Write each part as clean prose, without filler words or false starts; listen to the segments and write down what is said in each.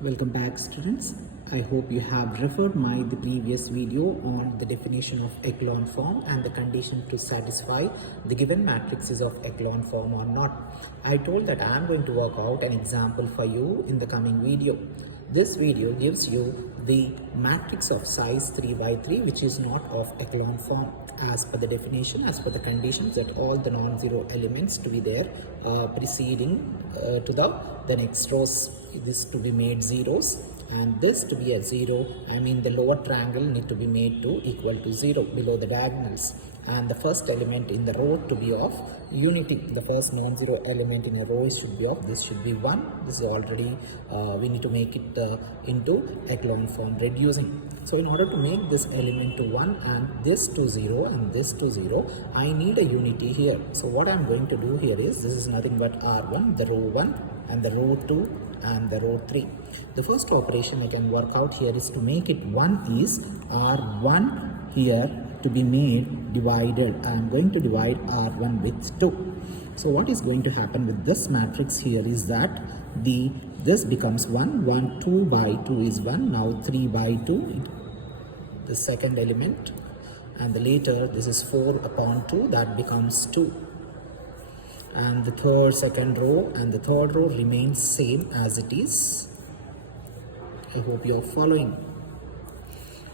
Welcome back, students. I hope you have referred the previous video on the definition of echelon form and the condition to satisfy the given matrices of echelon form or not. I told that I am going to work out an example for you in the coming video. This video gives you the matrix of size 3 by 3 which is not of echelon form as per the definition, as per the conditions that all the non-zero elements to be there preceding to the next rows. This to be made zeros and this to be a 0. I mean the lower triangle need to be made to equal to 0 below the diagonals, and the first element in the row to be of unity. The first non-zero element in a row should be of, this should be 1. This is already we need to make it into echelon form reducing. So in order to make this element to 1 and this to 0 and this to 0, I need a unity here. So what I'm going to do here is, this is nothing but R1, the row 1, and the row 2 and the row 3. The first operation I can work out here is to make it 1 is R1 here to be made divided. I am going to divide R1 with 2. So what is going to happen with this matrix here is that this becomes 1, 1, 2 by 2 is 1, now 3 by 2, the second element, and the later this is 4 upon 2, that becomes 2. And the second row and the third row remains same as it is. I hope you are following.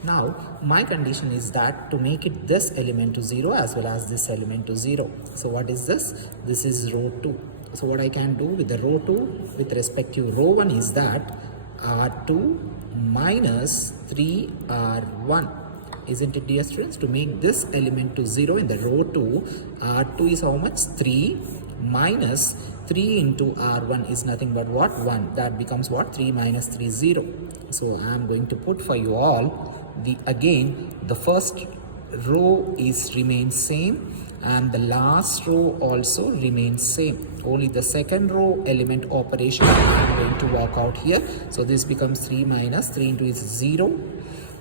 Now my condition is that to make it this element to 0 as well as this element to 0. So what is this? This is row 2. So what I can do with the row 2 with respect to row 1 is that R2 minus 3R1. Isn't it, dear students? To make this element to 0 in the row 2, R2 is how much? 3 minus 3 into R1 is nothing but what? 1. That becomes what? 3 minus 3 is 0. So I am going to put for you all again the first row remains same and the last row also remains same. Only the second row element operation I am going to work out here. So this becomes 3 minus 3 into is 0.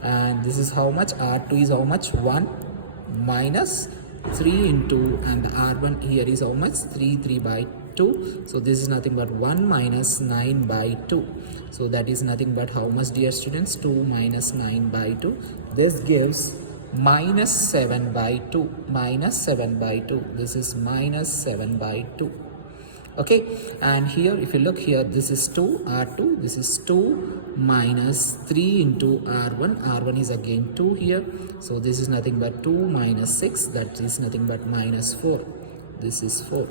And this is how much? R2 is how much? 1 minus 3 into, and the R1 here is how much? 3 by 2. So this is nothing but 1 minus 9 by 2. So that is nothing but how much, dear students? 2 minus 9 by 2. This gives minus 7 by 2. Minus 7 by 2. This is minus 7 by 2. Okay, and here if you look here, this is 2 R2, this is 2 minus 3 into R1 is again 2 here. So this is nothing but 2 minus 6, that is nothing but minus 4. This is 4.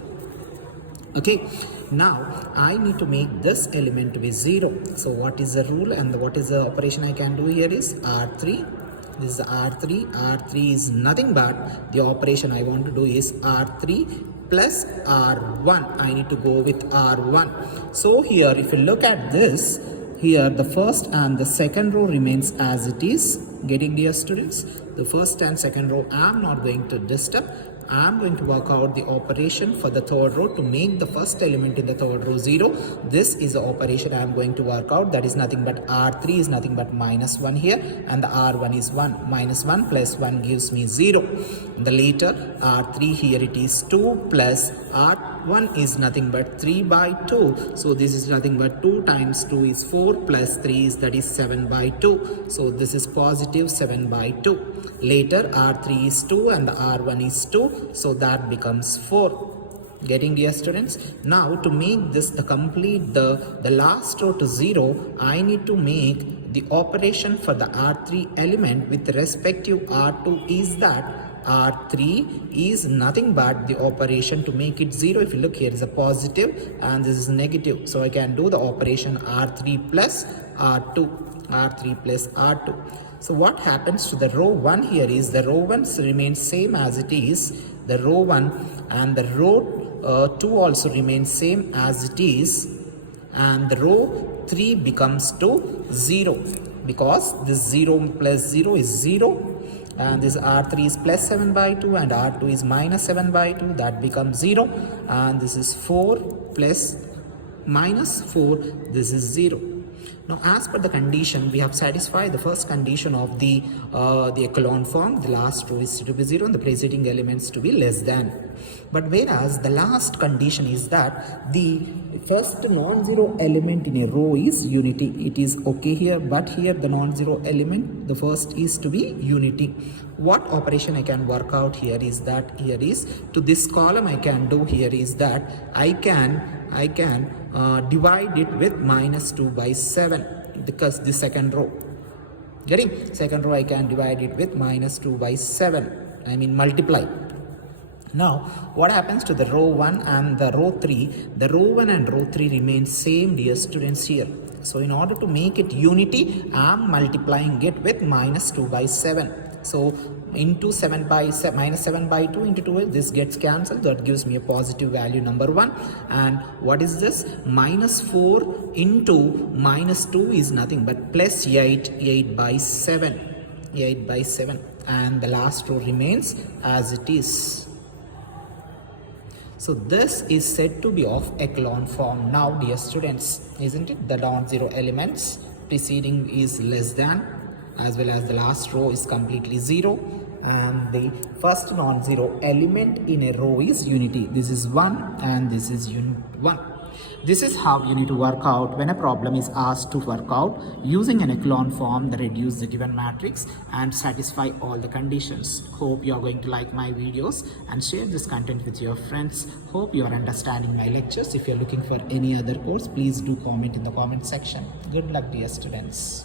Okay, now I need to make this element to be 0. So what is the rule and what is the operation I can do here is R3. This is R3. R3 is nothing but the operation I want to do is R3 plus R1. I need to go with R1. So here if you look at this, here the first and the second row remains as it is. Getting, dear students? The first and second row I am not going to disturb. I am going to work out the operation for the third row to make the first element in the third row 0. This is the operation I am going to work out. That is nothing but R3 is nothing but minus 1 here, and the R1 is 1. Minus 1 plus 1 gives me 0. The later R3 here it is 2 plus R1 is nothing but 3 by 2. So this is nothing but 2 times 2 is 4 plus 3 is, that is 7 by 2. So this is positive 7 by 2. Later R3 is 2 and the R1 is 2. So that becomes 4. Getting, dear students? Now to make this the complete the last row to 0, I need to make the operation for the R3 element with respect to R2 is that R3 is nothing but the operation to make it 0. If you look here is a positive and this is negative. So I can do the operation R3 plus R2. R3 plus R2. So what happens to the row 1 here is the row 1 remains same as it is. The row 1 and the row 2 also remains same as it is. And the row 3 becomes to 0 because this 0 plus 0 is 0. And this R3 is plus 7 by 2 and R2 is minus 7 by 2. That becomes 0. And this is 4 plus minus 4. This is 0. Now, as per the condition, we have satisfied the first condition of the echelon form. The last row is to be 0 and the preceding elements to be less than. But whereas the last condition is that the first non-zero element in a row is unity. It is okay here, but here the non-zero element, the first is to be unity. What operation I can work out here is that here is to this column I can do here is that I can divide it with -2/7 because the second row. Getting second row I can divide it with -2/7. I mean multiply. Now, what happens to the row 1 and the row 3? The row 1 and row 3 remain same, dear students, here. So, in order to make it unity, I am multiplying it with -2/7. So, into -7/2 into 2, this gets cancelled. That gives me a positive value number 1. And what is this? -4 into -2 is nothing but plus 8/7. 8/7. And the last row remains as it is. So this is said to be of echelon form now, dear students, isn't it? The non-zero elements preceding is less than, as well as the last row is completely 0, and the first non-zero element in a row is unity. This is 1 and this is unit 1. This is how you need to work out when a problem is asked to work out using an echelon form that reduce the given matrix and satisfy all the conditions. Hope you are going to like my videos and share this content with your friends. Hope you are understanding my lectures. If you are looking for any other course, please do comment in the comment section. Good luck, dear students.